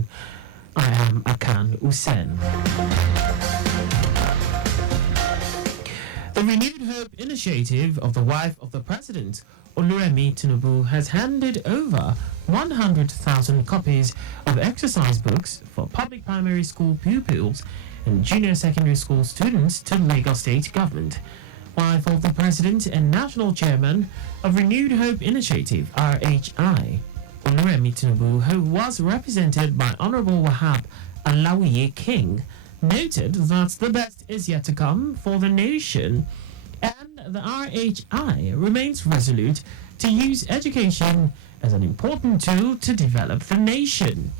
Usen. I am Akan Usen. The Renewed Hope initiative of the wife of the president, Oluremi Tinubu, has handed over 100,000 copies of exercise books for public primary school pupils and junior secondary school students to Lagos State government. Wife of the president and national chairman of Renewed Hope Initiative, RHI, Oluremi Tinubu, who was represented by Honorable Wahab Alawiye King, noted that the best is yet to come for the nation, and the RHI remains resolute to use education as an important tool to develop the nation.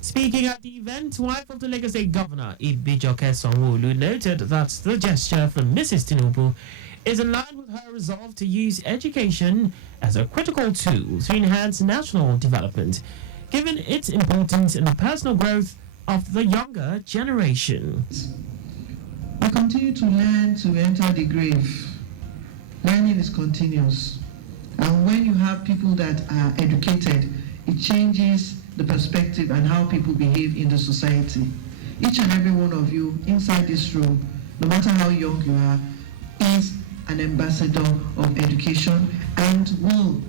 Speaking at the event, wife of the Lagos State Governor, Ibijoke Sanwo-Olu, noted that the gesture from Mrs. Tinubu is in line with her resolve to use education as a critical tool to enhance national development, given its importance in the personal growth of the younger generation. We continue to learn to enter the grave. Learning is continuous. And when you have people that are educated, it changes the perspective and how people behave in the society. Each and every one of you inside this room, no matter how young you are, is an ambassador of education and will,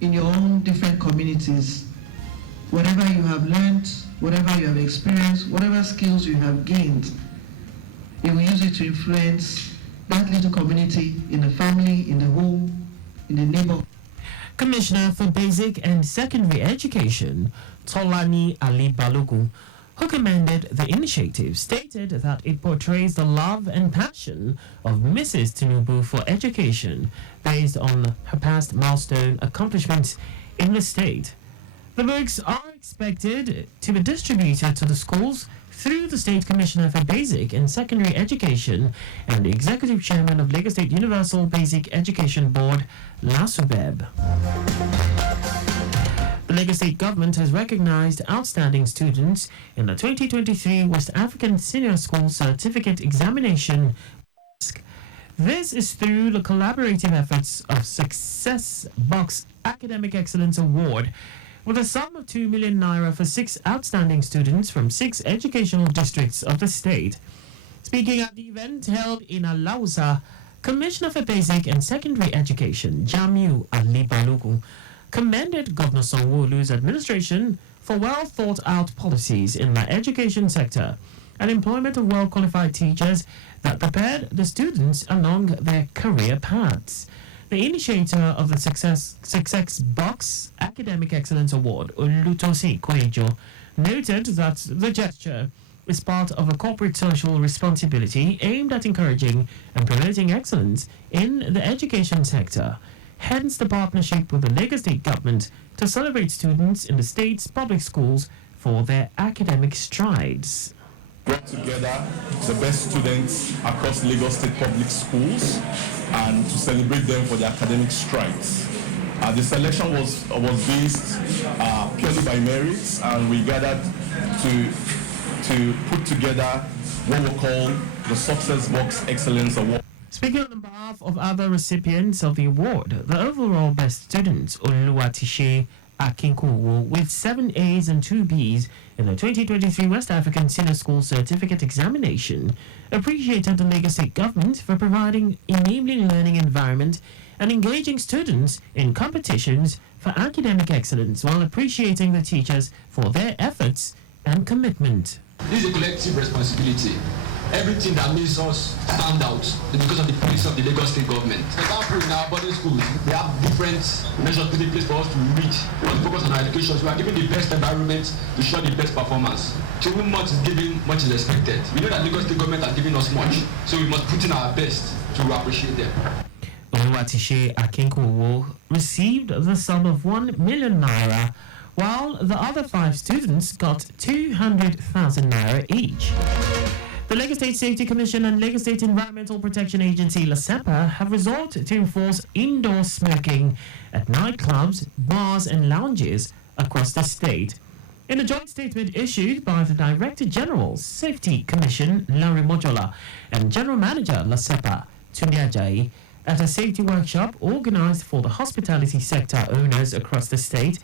in your own different communities, whatever you have learned, whatever you have experienced, whatever skills you have gained, you will use it to influence that little community, in the family, in the home, in the neighborhood. Commissioner for Basic and Secondary Education, Tolani Ali Balogun, who commended the initiative, stated that it portrays the love and passion of Mrs. Tinubu for education based on her past milestone accomplishments in the state. The books are expected to be distributed to the schools through the State Commissioner for Basic and Secondary Education and the Executive Chairman of Lagos State Universal Basic Education Board, LASUBEB. The Lagos State government has recognized outstanding students in the 2023 West African Senior School Certificate Examination. This is through the collaborative efforts of Success Box Academic Excellence Award, with a sum of 2 million naira for 6 outstanding students from 6 educational districts of the state. Speaking at the event held in Alausa, Commissioner for Basic and Secondary Education, Jamiu Ali Balogun, commended Governor Sanwo-Olu's administration for well-thought-out policies in the education sector and employment of well-qualified teachers that prepared the students along their career paths. The initiator of the Success Box Academic Excellence Award, Olutosi Kwejo, noted that the gesture is part of a corporate social responsibility aimed at encouraging and promoting excellence in the education sector. Hence the partnership with the Lagos State government to celebrate students in the state's public schools for their academic strides. Brought together the best students across Lagos State public schools and to celebrate them for their academic strides. The selection was based purely by merits, and we gathered to put together what we call the Success Box Excellence Award. Speaking on behalf of other recipients of the award, the overall best student, Oluwatishe Akinkuwo, with 7 A's and 2 B's in the 2023 West African Senior School Certificate Examination, appreciated the Lagos State government for providing enabling learning environment and engaging students in competitions for academic excellence, while appreciating the teachers for their efforts and commitment. This is a collective responsibility. Everything that makes us stand out is because of the policy of the Lagos State government. For example, in our boarding schools, we have different measures put in place for us to reach and focus on our education. So we are given the best environment to show the best performance. To whom much is given, much is expected. We know that Lagos State government has given us much, so we must put in our best to appreciate them. Oluwatishe Akinkuwo received the sum of 1 million naira, while the other 5 students got 200,000 naira each. The Lagos State Safety Commission and Lagos State Environmental Protection Agency, LASEPA, have resolved to enforce indoor smoking at nightclubs, bars and lounges across the state. In a joint statement issued by the Director General, Safety Commission, Larry Mojola, and General Manager, LASEPA, Tunde Ajayi, at a safety workshop organized for the hospitality sector owners across the state,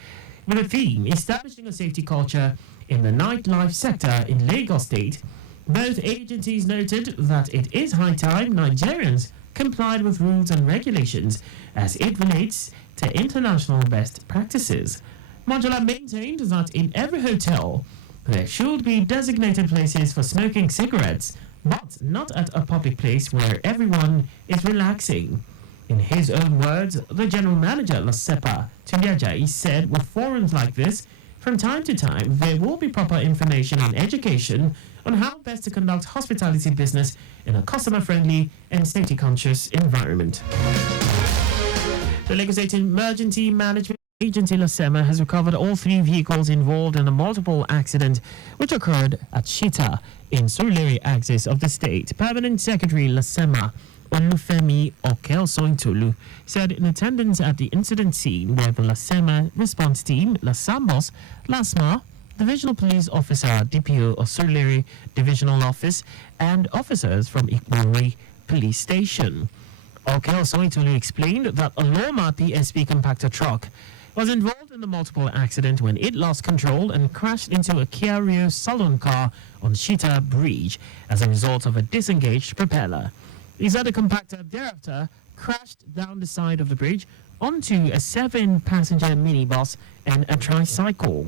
with the theme Establishing a Safety Culture in the Nightlife Sector in Lagos State. Both agencies noted that it is high time Nigerians complied with rules and regulations as it relates to international best practices. Modular maintained that in every hotel there should be designated places for smoking cigarettes, but not at a public place where everyone is relaxing. In his own words, the general manager, Lasepa Tunyajayi, said with forums like this, from time to time, there will be proper information and education on how best to conduct hospitality business in a customer-friendly and safety-conscious environment. The Lagos State Emergency Management Agency Lasema has recovered all 3 vehicles involved in a multiple accident which occurred at Shita in Surulere axis of the state. Permanent Secretary Lasema Olufemi Okelsointolu said in attendance at the incident scene where the Lasema response team, Lasambos, Lasma, Divisional Police Officer, DPO of Surulere Divisional Office, and officers from Ikburi Police Station. Okelsointolu explained that a Loma PSP compactor truck was involved in the multiple accident when it lost control and crashed into a Kia Rio Salon car on Shita Bridge as a result of a disengaged propeller. He said the compactor thereafter crashed down the side of the bridge onto a 7-passenger minibus and a tricycle.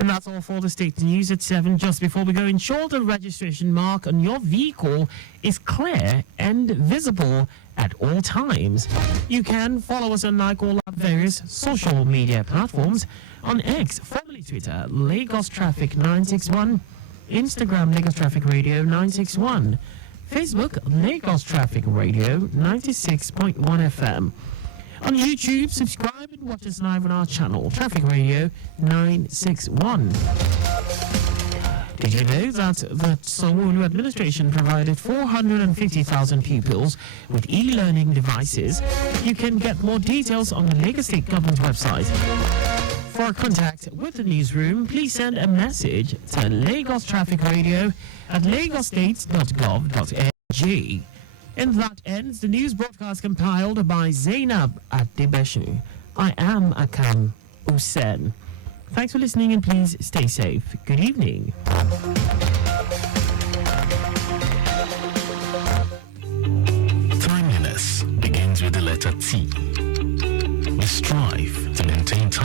And that's all for the state news at 7. Just before we go, ensure the registration mark on your vehicle is clear and visible at all times. You can follow us on NICOL at various social media platforms. On X, formerly Twitter, Lagos Traffic 961, Instagram, Lagos Traffic Radio 961, Facebook, Lagos Traffic Radio 96.1 FM. On YouTube, subscribe and watch us live on our channel, Traffic Radio 961. Did you know that the Sanwo-Olu administration provided 450,000 pupils with e-learning devices? You can get more details on the Lagos State Government website. For contact with the newsroom, please send a message to Lagos Traffic Radio at lagosstates.gov.ng. And that ends the news broadcast compiled by Zainab Adebeshu. I am Akan Usen. Thanks for listening and please stay safe. Good evening. Timeliness begins with the letter T. We strive to maintain time.